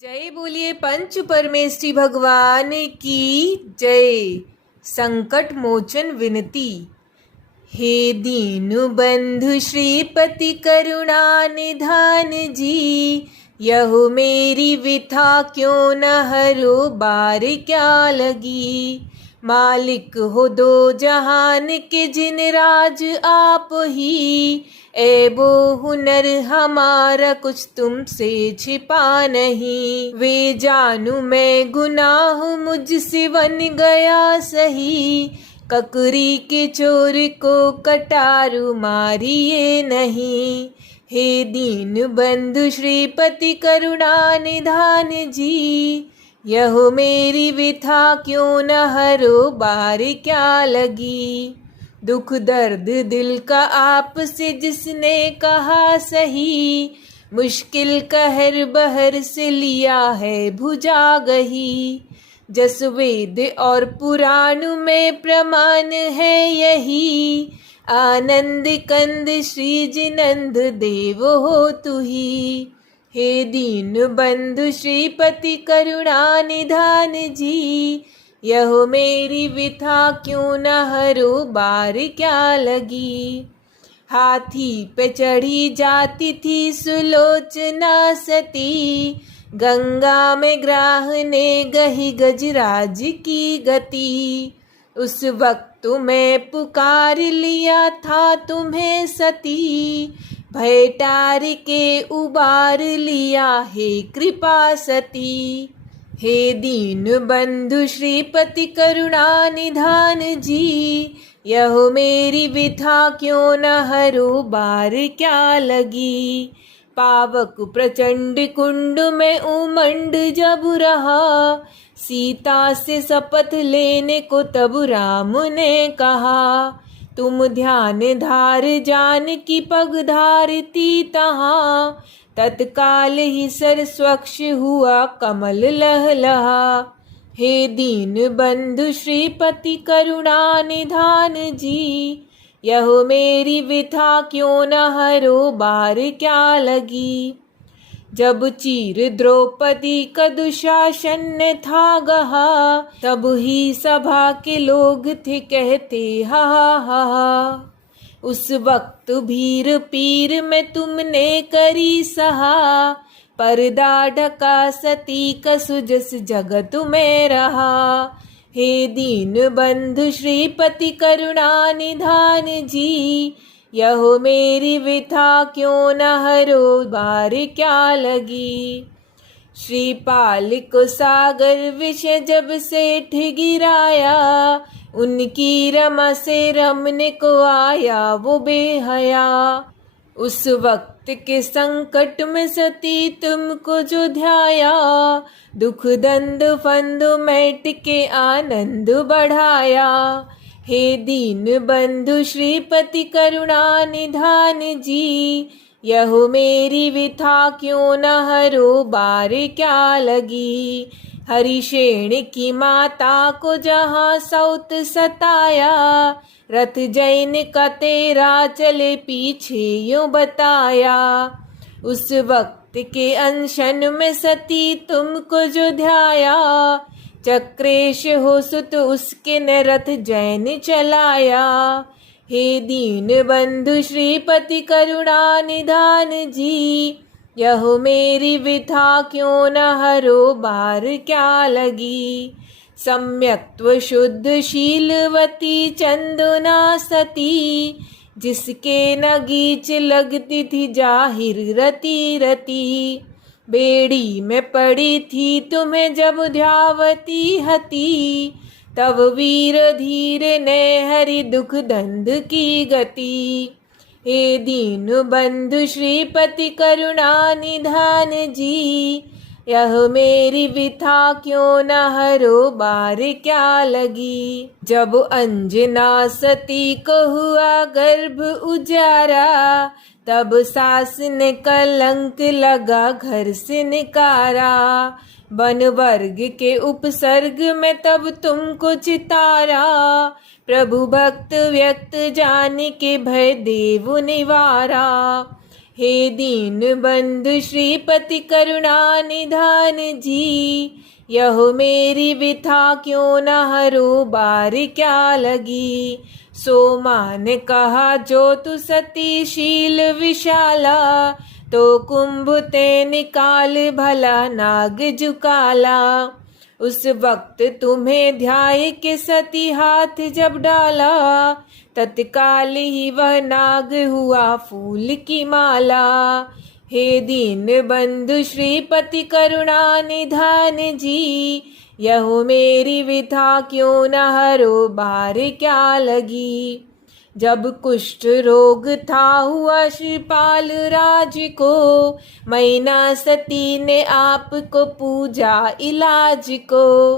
जय बोलिए पंच परमेष्ठी भगवान की जय। संकट मोचन विनती। हे दीनु बंधु श्रीपति करुणा निधान जी, यहु मेरी विथा क्यों न हरो बार क्या लगी। मालिक हो दो जहान के जिन राज आप ही, ए वो हुनर हमारा कुछ तुमसे छिपा नहीं। वे जानू मैं गुनाह मुझसे बन गया सही, ककरी के चोर को कटारू मारिए नहीं। हे दीन बंधु श्रीपति करुणा निधान जी, यहो मेरी विथा क्यों न हरो बार क्या लगी। दुख दर्द दिल का आपसे जिसने कहा सही, मुश्किल कहर बहर से लिया है भुजा गही। जस वेद और पुराण में प्रमाण है यही, आनंद कंद श्री जिनंद देव हो तुही। हे दीन बंधु श्रीपति करुणा निधान जी, यहो मेरी विथा क्यों न हरो बार क्या लगी। हाथी पे चढ़ी जाती थी सुलोचना सती, गंगा में ग्राह ने गही गजराज की गति। उस वक्त मैं पुकार लिया था तुम्हें सती, भय टार के उबार लिया हे कृपा सती। हे दीन बंधु श्रीपति करुणा निधान जी, यहो मेरी विथा क्यों न हरो बार क्या लगी। पावक प्रचंड कुंड में उमंड जब रहा, सीता से शपथ लेने को तब राम ने कहा। तुम ध्यान धार जान की पग धारती तहाँ, तत्काल ही सर स्वच्छ हुआ कमल लहलहा। हे दीन बंधु श्रीपति करुणा निधान जी, यहो मेरी विथा क्यों न हरो बार क्या लगी। जब चीर द्रौपदी का दुशासन था गहा, तब ही सभा के लोग थे कहते हा हा हा। उस वक्त भीर पीर में तुमने करी सहा, पर्दा ढका सती का सुजस जगत में रहा। हे दीन बंधु श्रीपति करुणा निधान जी, यहो मेरी विथा क्यों न हरो बार क्या लगी। श्रीपाल को सागर विषय जब सेठ गिराया, उनकी रमा से रमने को आया वो बेहया। उस वक्त के संकट में सती तुमको जो ध्याया, दुख दंद फंद मैट के आनंद बढ़ाया। हे दीन बंधु श्रीपति करुणा निधान जी, यहो मेरी विथा क्यों न हरो बार क्या लगी। हरिशेण की माता को जहाँ सौत सताया, रथ जैन का तेरा चले पीछे यूं बताया। उस वक्त के अनशन में सती तुमको जो ध्याया, चक्रेश हो सुत उसके न रथ जैन चलाया। हे दीन बंधु श्रीपति करुणा निधान जी, यहो मेरी विथा क्यों न हरो बार क्या लगी। सम्यक्त्व शुद्ध शीलवती चंदना सती, जिसके न गीच लगती थी जाहिर रति रति। बेड़ी में पड़ी थी तुम्हें जब ध्यावती हती, तब वीर धीर ने हरि दुख दंद की गति। हे दीन बंधु श्रीपति करुणा निधान जी, यह मेरी विथा क्यों न हरो बार क्या लगी। जब अंजना सती को हुआ गर्भ उजारा, तब सास ने कलंक लगा घर से निकारा। वन वर्ग के उपसर्ग में तब तुमको चितारा, प्रभु भक्त व्यक्त जान के भय देव निवारा। हे दीन बंधु श्रीपति करुणा निधान जी, यहो मेरी विथा क्यों न हरो बार क्या लगी। सो मान कहा जो तु सती शील विशाला, तो कुंभ ते निकाल भला नाग जुकाला। उस वक्त तुम्हें ध्याय के सती हाथ जब डाला, तत्काल ही वह नाग हुआ फूल की माला। हे दीन बंधु श्रीपति करुणा निधान जी, यहो मेरी विथा क्यों न हरो बार क्या लगी। जब कुष्ठ रोग था हुआ श्रीपाल राज को, मैना सती ने आपको पूजा इलाज को।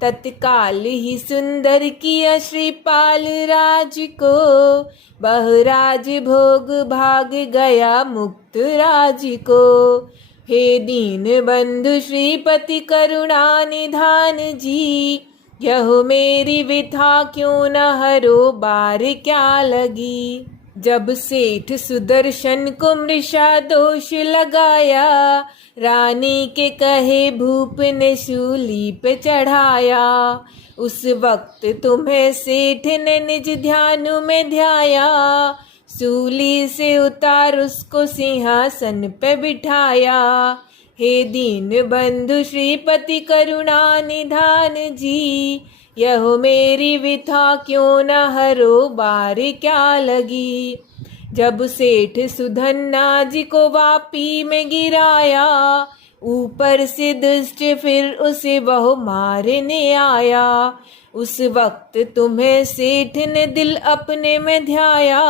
तत्काल ही सुंदर किया श्रीपाल राज को, बहराज भोग भाग गया मुक्त राज को। हे दीन बंधु श्रीपति करुणा निधान जी, यहो मेरी विथा क्यों न हरो बार क्या लगी। जब सेठ सुदर्शन को मृषा दोष लगाया, रानी के कहे भूप ने शूली पे चढ़ाया। उस वक्त तुम्हें सेठ ने निज ध्यान में ध्याया, शूली से उतार उसको सिंहासन पे बिठाया। हे दीन बंधु श्रीपति करुणा निधान जी, यहो मेरी विथा क्यों न हरो बार क्या लगी। जब सेठ सुधन्ना जी को वापी में गिराया, ऊपर से दुष्ट फिर उसे वह मारने आया। उस वक्त तुम्हें सेठ ने दिल अपने में ध्याया,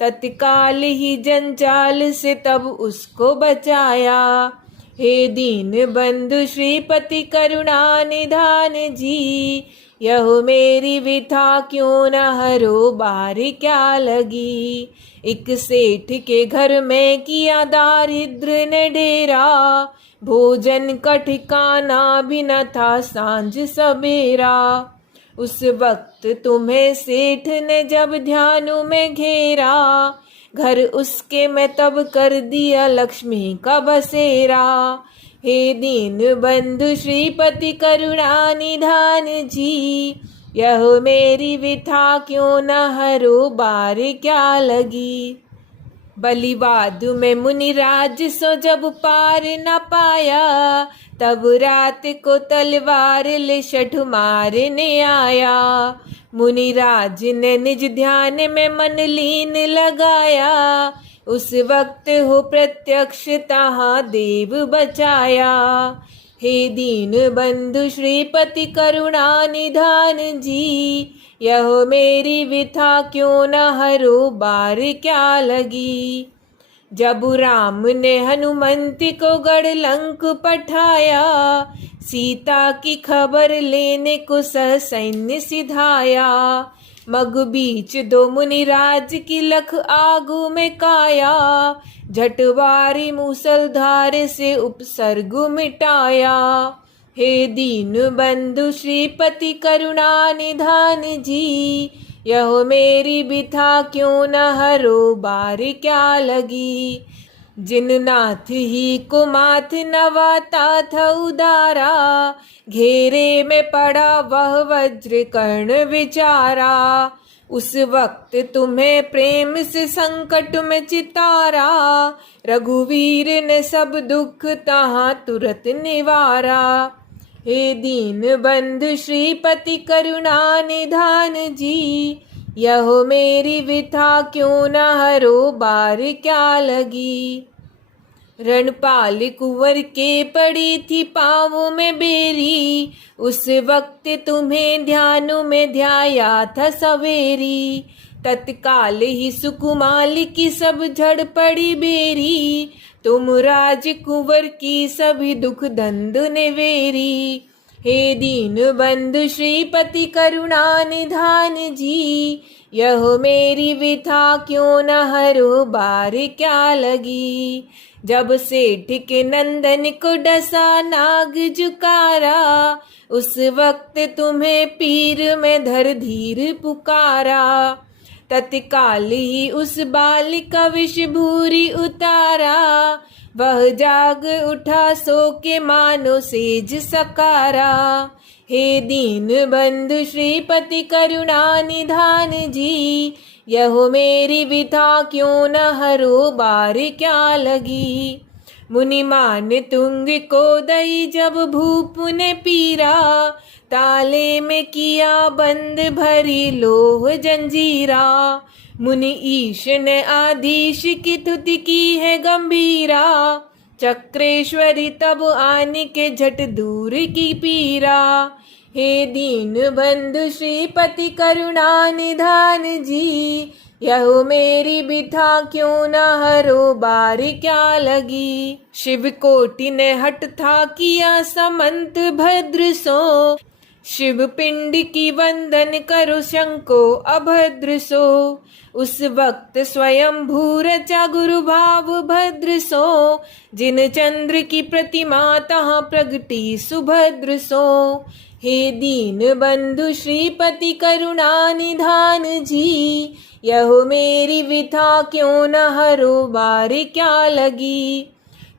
तत्काल ही जंजाल से तब उसको बचाया। हे दीन बंधु श्रीपति करुणा निधान जी, यहो मेरी विथा क्यों न हरो बार क्या लगी। एक सेठ के घर में किया दारिद्र ने डेरा, भोजन का ठिकाना भी न था सांझ सवेरा। उस वक्त तुम्हें सेठ ने जब ध्यान में घेरा, घर उसके में तब कर दिया लक्ष्मी का बसेरा। हे दीन बंधु श्रीपति करुणा निधान जी, यह मेरी विथा क्यों न हरो बार क्या लगी। बलिवाद में मुनिराज सो जब पार न पाया, तब रात को तलवार ले शठ मारने आया। मुनिराज ने निज ध्यान में मन लीन लगाया, उस वक्त हो प्रत्यक्ष तहाँ देव बचाया। हे दीन बंधु श्रीपति करुणा निधान जी, यह मेरी विथा क्यों न हरो बार क्या लगी। जब राम ने हनुमंत को गढ़ लंक पठाया, सीता की खबर लेने को सैन्य सिधाया। मग बीच दो मुनिराज की लख आगू में काया, झटवारी मूसलधार से उपसर्ग मिटाया। हे दीन बंधु श्रीपति करुणा निधान जी, यह मेरी विथा क्यों न हरो बार क्या लगी। जिन नाथ ही को माथ नवाता था उदारा, घेरे में पड़ा वह वज्र कर्ण विचारा। उस वक्त तुम्हें प्रेम से संकट में चितारा, रघुवीर ने सब दुख तहाँ तुरंत निवारा। हे दीन बंधु श्रीपति करुणा निधान जी, यह मेरी विथा क्यों न हरो बार क्या लगी। रणपाल कुंवर के पड़ी थी पाँवों में बेरी, उस वक्त तुम्हें ध्यान में ध्याया था सवेरी। तत्काल ही सुकुमाल की सब झड़ पड़ी बेरी, तुम राज कुंवर की सभी दुख धंध नेवेरी। हे दीन बंधु श्रीपति करुणा निधान जी, यह मेरी विथा क्यों न हरो बार क्या लगी। जब सेठ के नंदन को डसा नाग जुकारा, उस वक्त तुम्हें पीर में धर धीर पुकारा। तत्काल ही उस बालिका विष भूरी उतारा, वह जाग उठा सो के मानो सेज सकारा। हे दीन बंधु श्रीपति करुणा निधान जी, यहो मेरी विधा क्यों न हरो बार क्या लगी। मुनिमान तुंग को दई जब भूप ने पीरा, ताले में किया बंद भरी लोह जंजीरा। मुनि ईश ने आधीश की तुति की है गंभीरा, चक्रेश्वरी तब आने के झट दूर की पीरा। हे दीन बंधु श्रीपति करुणा निधान जी, यहो मेरी बिथा क्यों न हरो बार क्या लगी। शिव कोटि ने हट था किया समंत भद्र सो, शिव पिंड की वंदन करो शंको अभद्र सो। उस वक्त स्वयं भूरचा गुरु भाव भद्र सो, जिन चंद्र की प्रतिमा तहाँ प्रगटी सुभद्र सो। हे दीन बंधु श्रीपति करुणा निधान जी, यहो मेरी विथा क्यों न हरो बार क्या लगी।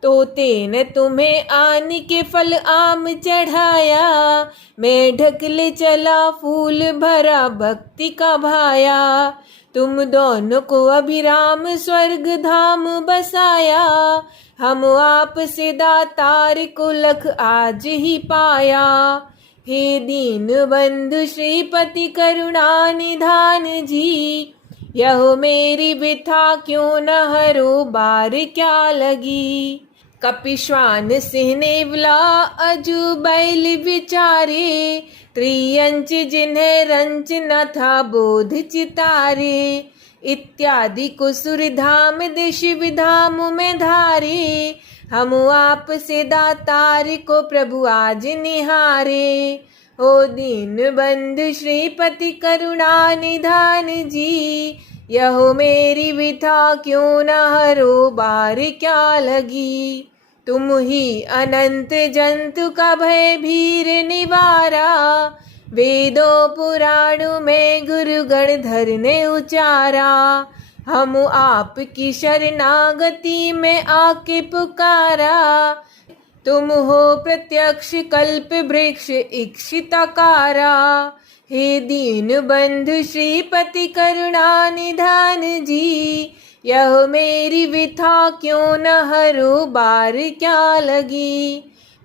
तोते ने तुम्हें आन के फल आम चढ़ाया, मैं ढकले चला फूल भरा भक्ति का भाया। तुम दोनों को अभिराम स्वर्ग धाम बसाया, हम आप से दातार को लख आज ही पाया। हे दीन बंधु श्रीपति करुणा निधान जी, यहो मेरी बिथा क्यों न हरो बार क्या लगी। कपिश्वान सिंह नेवला अजू बैल विचारे, त्रियंच जिन्हें रंच न था बोध चितारे। इत्यादि कुसुर धाम देश विधाम में धारे, हम आप से दातार को प्रभु आज निहारे। ओ दीन बंधु श्रीपति करुणा निधान जी, यहो मेरी विथा क्यों न हरो बार क्या लगी। तुम ही अनंत जंतु का भय भीर निवारा, वेदों पुराणों में गुरु गण धरने उचारा। हम आपकी शरणागति में आके पुकारा, तुम हो प्रत्यक्ष कल्प वृक्ष इक्षितकारा। हे दीन बंधु श्रीपति करुणा निधान जी, यह मेरी विथा क्यों न हरो बार क्या लगी।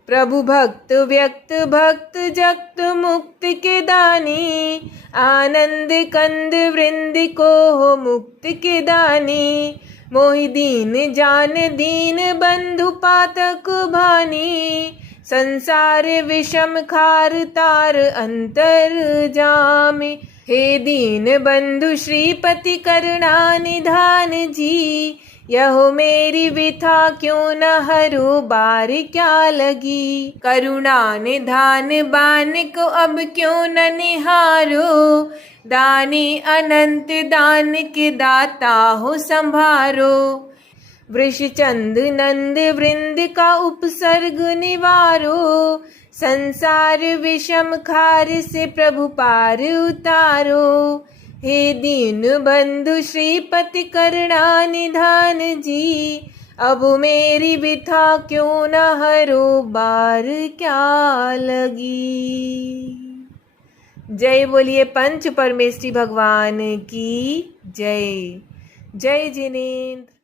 प्रभु भक्त व्यक्त भक्त जक्त मुक्त के दानी, आनंद कंद वृंद को हो मुक्त के दानी। मोहि दीन जान दीन बंधु पातक भानी, संसार विषम खार तार अंतर जामी। हे दीन बंधु श्रीपति करुणा निधान जी, यहो मेरी विथा क्यों न हरो बार क्या लगी। करुणा निधान बान को अब क्यों न निहारो, दानी अनंत दान के दाता हो संभारो। वृषचंद नंद वृंद का उपसर्ग निवारो, संसार विषम खार से प्रभु पार उतारो। हे दीन बंधु श्रीपति करुणा निधान जी, अब मेरी विथा क्यों न हरो बार क्या लगी। जय बोलिए पंच परमेष्ठी भगवान की जय। जय जिनेन्द्र।